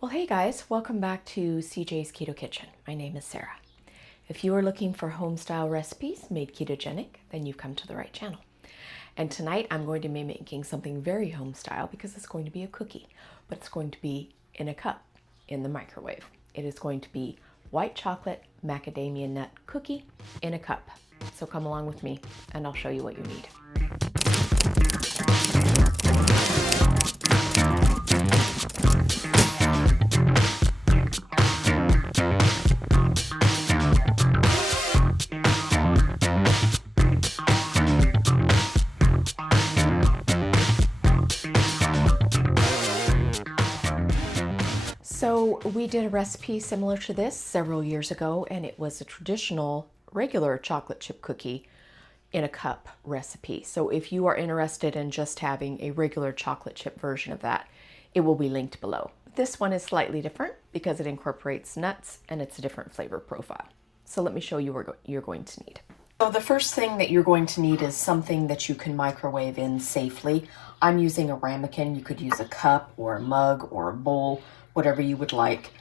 Well, hey guys, welcome back to CJ's Keto Kitchen. My name is Sarah. If you are looking for home-style recipes made ketogenic, then you've come to the right channel. And tonight I'm going to be making something very home-style because it's going to be a cookie, but it's going to be in a cup in the microwave. It is going to be white chocolate macadamia nut cookie in a cup. So come along with me and I'll show you what you need. So we did a recipe similar to this several years ago, and it was a traditional regular chocolate chip cookie in a cup recipe. So if you are interested in just having a regular chocolate chip version of that, it will be linked below. This one is slightly different because it incorporates nuts and it's a different flavor profile. So let me show you what you're going to need. So the first thing that you're going to need is something that you can microwave in safely. I'm using a ramekin. You could use a cup or a mug or a bowl, whatever you would like,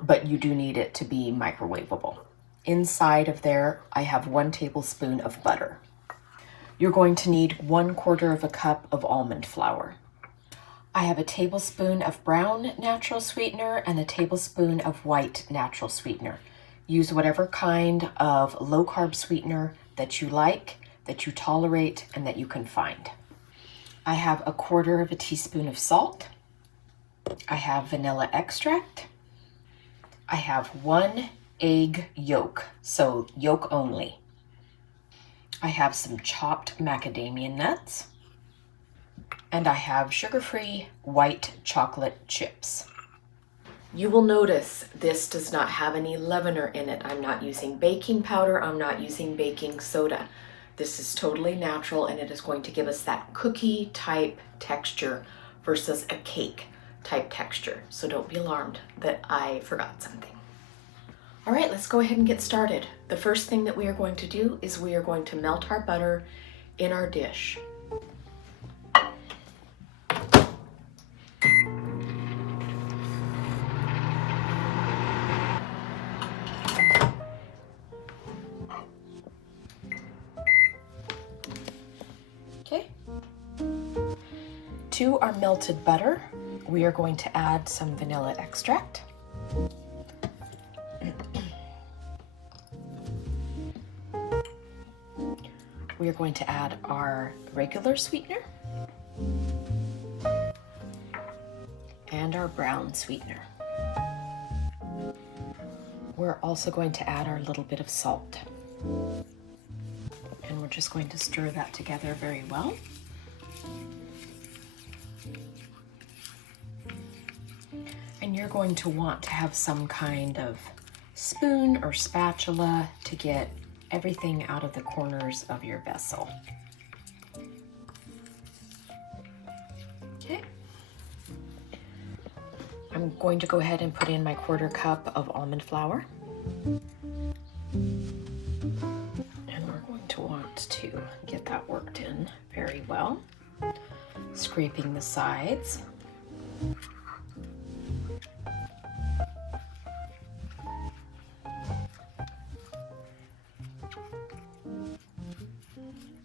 but you do need it to be microwavable. Inside of there, I have 1 tablespoon of butter. You're going to need 1/4 cup of almond flour. I have a tablespoon of brown natural sweetener and a tablespoon of white natural sweetener. Use whatever kind of low-carb sweetener that you like, that you tolerate, and that you can find. I have 1/4 teaspoon of salt. I have vanilla extract. I have 1 egg yolk, so yolk only. I have some chopped macadamia nuts. And I have sugar-free white chocolate chips. You will notice this does not have any leavener in it. I'm not using baking powder. I'm not using baking soda. This is totally natural, and it is going to give us that cookie type texture versus a cake type texture. So don't be alarmed that I forgot something. All right, let's go ahead and get started. The first thing that we are going to do is we are going to melt our butter in our dish. Okay. To our melted butter, we are going to add some vanilla extract. We are going to add our regular sweetener and our brown sweetener. We're also going to add our little bit of salt. And we're just going to stir that together very well. And you're going to want to have some kind of spoon or spatula to get everything out of the corners of your vessel. Okay. I'm going to go ahead and put in my 1/4 cup of almond flour. And we're going to want to get that worked in very well, scraping the sides.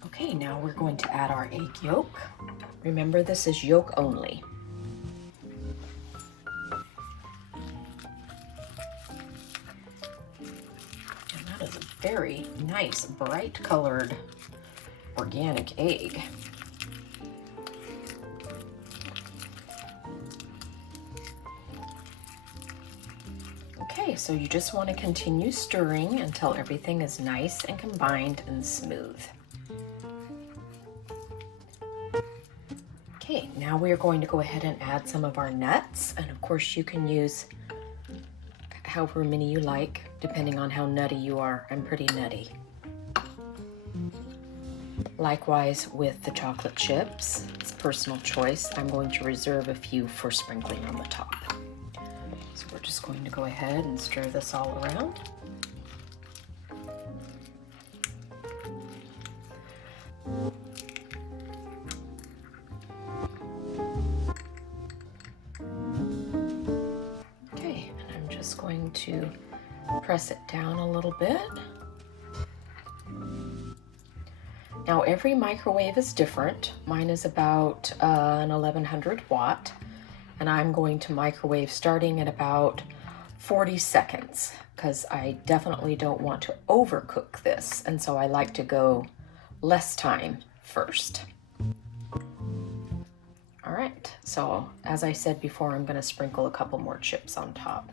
Okay, now we're going to add our egg yolk. Remember, this is yolk only. And that is a very nice, bright colored organic egg. Okay, so you just want to continue stirring until everything is nice and combined and smooth. Okay, now we are going to go ahead and add some of our nuts, and of course you can use however many you like, depending on how nutty you are. I'm pretty nutty. Likewise with the chocolate chips, it's personal choice. I'm going to reserve a few for sprinkling on the top. So we're just going to go ahead and stir this all around. just going to press it down a little bit. Now every microwave is different. Mine is about an 1100 watt, and I'm going to microwave starting at about 40 seconds because I definitely don't want to overcook this, and so I like to go less time first. All right, so as I said before, I'm going to sprinkle a couple more chips on top.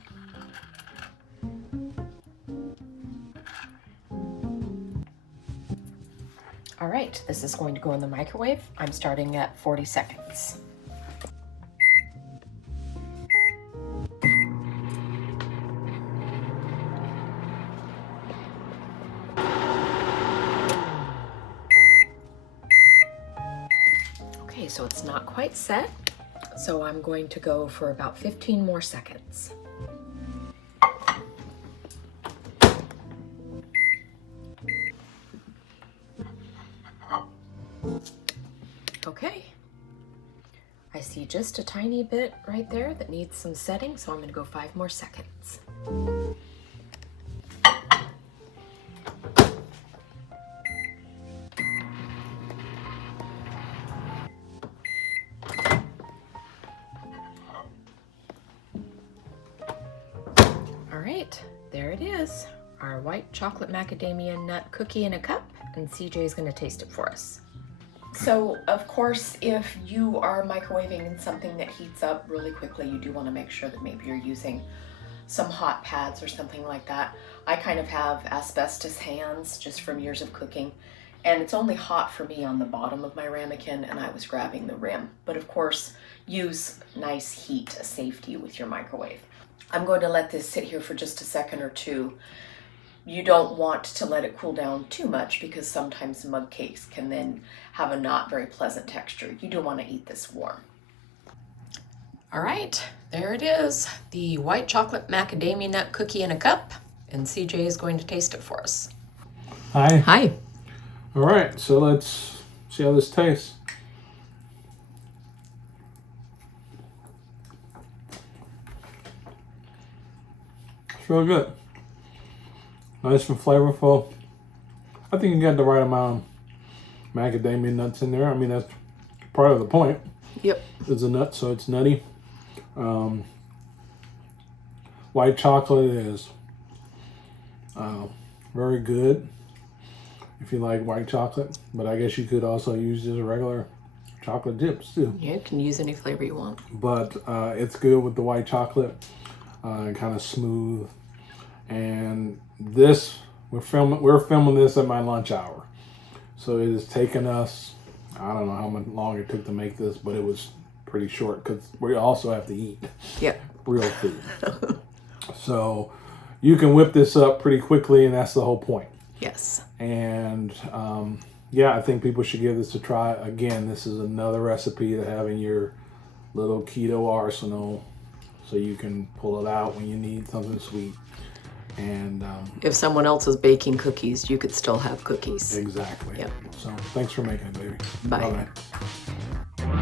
All right, this is going to go in the microwave. I'm starting at 40 seconds. Okay, so it's not quite set, so I'm going to go for about 15 more seconds. Okay, I see just a tiny bit right there that needs some setting, so I'm going to go 5 more seconds. All right, there it is, our white chocolate macadamia nut cookie in a cup, and CJ is going to taste it for us. So, of course, if you are microwaving in something that heats up really quickly, you do want to make sure that maybe you're using some hot pads or something like that. I kind of have asbestos hands just from years of cooking, and it's only hot for me on the bottom of my ramekin, and I was grabbing the rim. But of course, use nice heat, a safety with your microwave. I'm going to let this sit here for just a second or two. You don't want to let it cool down too much because sometimes mug cakes can then have a not very pleasant texture. You do want to eat this warm. All right, there it is, the white chocolate macadamia nut cookie in a cup, and CJ is going to taste it for us. Hi. Hi. All right, so let's see how this tastes. It's real good. Nice and flavorful. I think you got the right amount of macadamia nuts in there. I mean, that's part of the point. Yep. It's a nut, so it's nutty. White chocolate is very good if you like white chocolate, but I guess you could also use just regular chocolate dips too. Yeah, you can use any flavor you want. But it's good with the white chocolate, kind of smooth. And this, we're filming this at my lunch hour, so it has taken us, I don't know how long it took to make this, but it was pretty short because we also have to eat. Yep. Real food. So you can whip this up pretty quickly, and that's the whole point. Yes. And yeah, I think people should give this a try. Again, this is another recipe to have in your little keto arsenal, so you can pull it out when you need something sweet. And if someone else is baking cookies, you could still have cookies. Exactly. Yep. So thanks for making it, baby. Bye. Bye-bye.